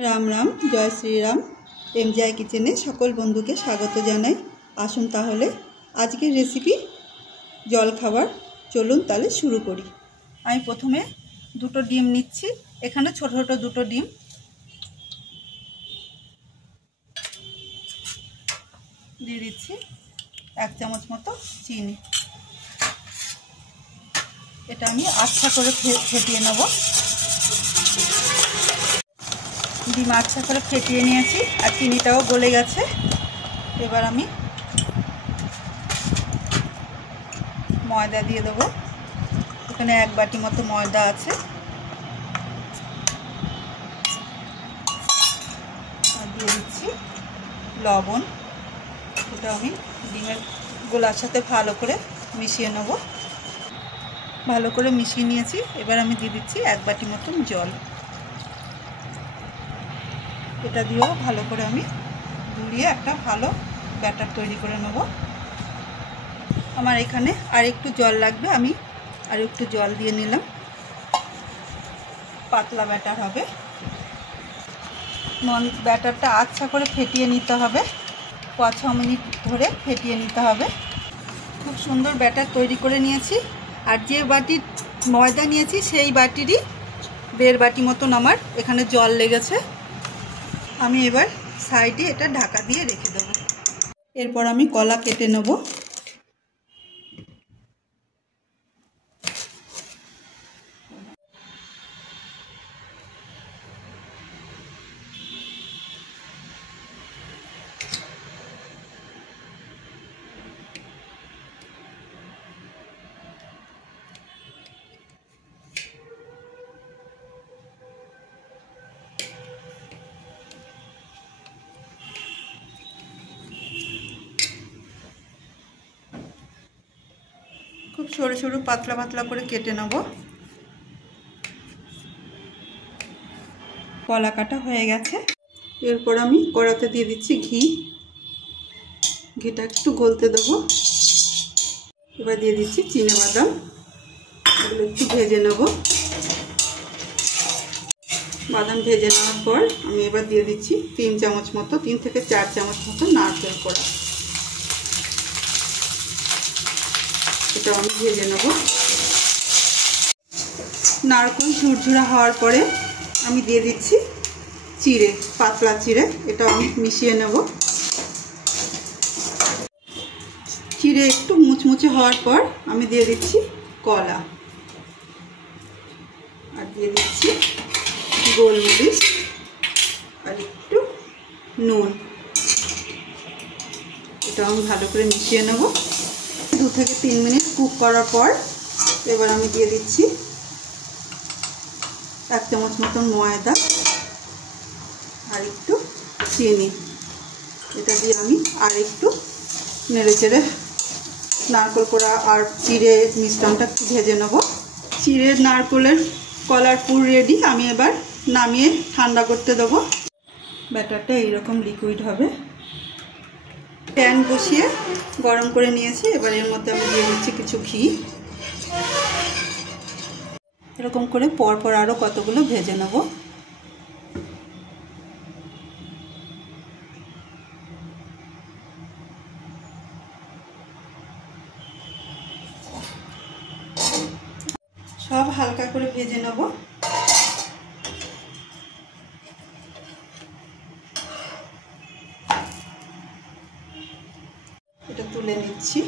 राम राम जय श्री राम एमजीआई किचेने सकल बंधुके स्वागत जानाई। आसुन ताहले आजकेर रेसिपि जल खाबार। चलुन ताहले शुरू करी। आमी प्रथमे दुटो डिम निচ্ছি। एखाने छोटो छोटो दुटो डिम दिए दिচ্ছি। 1 চামচ মতো চিনি। এটা আমি আচ্ছা করে ফেটিয়ে নেব। ডিম আচ্ছা করে ফেটিয়ে নিয়েছি আর চিনিটাও গলে গেছে। এবার আমি ময়দা দিয়ে দেব। এখানে 1 বাটি মতো ময়দা আছে। আর দিয়ে দিচ্ছি লবণ। এটা আমি ডিমের গোলার সাথে ভালো করে মিশিয়ে নেব। ভালো করে মিশিয়ে নিয়েছি। এবার আমি দিয়ে দিচ্ছি 1 বাটি মতো জল। এটা দিয়েও ভালো করে আমি গুলিয়ে একটা ভালো ব্যাটার তৈরি করে নেব। আমার এখানে আর একটু জল লাগবে, আমি আর একটু জল দিয়ে নিলাম। পাতলা ব্যাটার হবে। ব্যাটারটা আচ্ছা করে ফেটিয়ে নিতে হবে। 5-6 মিনিট ধরে ফেটিয়ে নিতে হবে। খুব সুন্দর ব্যাটার তৈরি করে নিয়েছি। আর যে বাটির ময়দা নিয়েছি সেই বাটিরই 1.5 বাটি মতন আমার এখানে জল লেগেছে। আমি এবার সাইডে এটা ঢাকা দিয়ে রেখে দেব। এরপর আমি কলা কেটে নেব। খুব সরু সরু পাতলা পাতলা করে কেটে নেব। কলা কাটা হয়ে গেছে। এরপর আমি কড়াতে দিয়ে দিচ্ছি ঘি। ঘিটা একটু গলতে দেব। এবার দিয়ে দিচ্ছি চিনাবাদাম। এগুলো একটু ভেজে নেব। বাদাম ভেজে নেওয়ার পর আমি এবার দিয়ে দিচ্ছি 3 চামচ মতো 3 থেকে 4 চামচ মতো নারকেল কোড়া। এটা আমি ভেজে নেব। নারকেল ঝুরঝুরা হওয়ার পরে আমি দিয়ে দিচ্ছি চিড়ে, পাতলা চিড়ে। এটা আমি মিশিয়ে নেব। চিড়ে একটু মুচমুচে হওয়ার পর আমি দিয়ে দিচ্ছি কলা। আর দিয়ে দিচ্ছি গোলমরিচ আর একটু নুন। এটা আমি ভালো করে মিশিয়ে নেব। 2 থেকে 3 মিনিট কুক করার পর এবার আমি দিয়ে দিচ্ছি 1 চামচ মতন ময়দা আর একটু চিনি। এটা দিয়ে আমি আর একটু নেড়ে চেড়ে নারকেল কোড়া আর চিড়ে মিশ্রণটা একটু ভেজে নেব। চিড়ে নারকেলের কলার পুর রেডি। আমি এবার নামিয়ে ঠান্ডা করতে দেবো। ব্যাটারটা এইরকম লিকুইড হবে। প্যান বসিয়ে গরম করে নিয়েছি। এবার এর মধ্যে আমি দিয়ে দিচ্ছি কিছু ঘি। এরকম করে পরপর আরও কতগুলো ভেজে নেব। সব হালকা করে ভেজে নেব। এটা তুলে নিচ্ছি।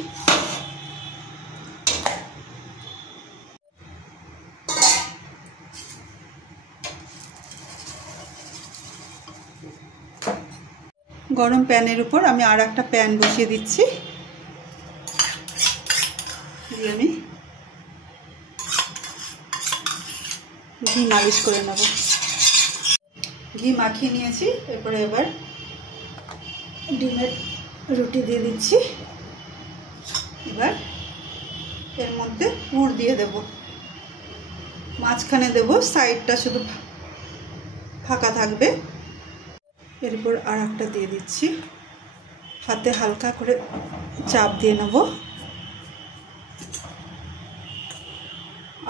গরম প্যানের উপর আমি আর একটা প্যান বসিয়ে দিচ্ছি। দিয়ে আমি ঘি মালিশ করে নেব। ঘি মাখিয়ে নিয়েছি। এরপরে এবার ডিমের রুটি দিয়ে দিচ্ছি। এবার এর মধ্যে পুর দিয়ে দেব। মাঝখানে দেব, সাইডটা শুধু ফাঁকা থাকবে। এরপর আর একটা দিয়ে দিচ্ছি। হাতে হালকা করে চাপ দিয়ে নেব।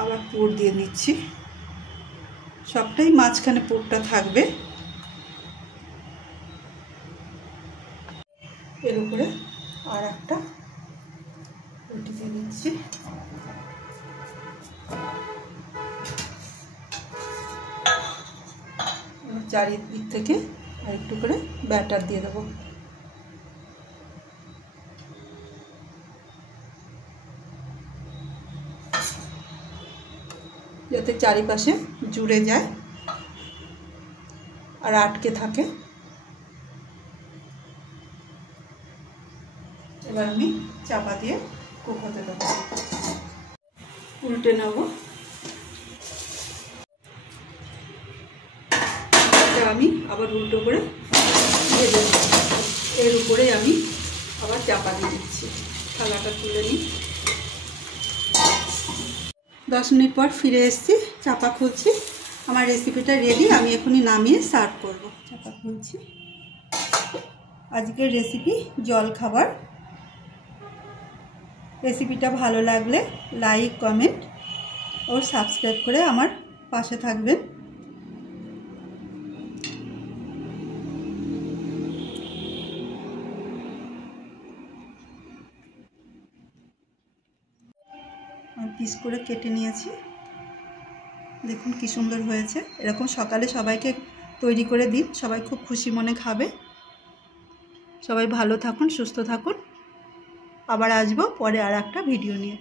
আবার পুর দিয়ে দিচ্ছি। সবটাই মাঝখানে পুরটা থাকবে। এর উপরে আর একটা রুটি দিয়ে দিচ্ছি। চারিদিক থেকে আর একটু করে ব্যাটার দিয়ে দেবো। যাতে চারিপাশে জুড়ে যায় আর আটকে থাকে। এবার আমি চাপা দিয়ে কুক হতে দেবো। উল্টে নেব। আমি আবার উল্টো করে ভেজে নেব। এর উপরে আমি আবার চাপা দিয়ে দিচ্ছি। থালাটা তুলে নিই। 10 মিনিট পর ফিরে এসেছি, চাপা খুলছি। আমার রেসিপিটা রেডি, আমি এখনই নামিয়ে সার্ভ করব। চাপা খুলছি। আজকের রেসিপি জলখাবার। রেসিপিটা ভালো লাগলে লাইক, কমেন্ট ও সাবস্ক্রাইব করে আমার পাশে থাকবেন। পিস করে কেটে নিয়েছি, দেখুন কি সুন্দর হয়েছে। এরকম সকালে সবাইকে তৈরি করে দিন, সবাই খুব খুশি মনে খাবে। সবাই ভালো থাকুন, সুস্থ থাকুন। আবার আসবো পরে আর একটা ভিডিও নিয়ে।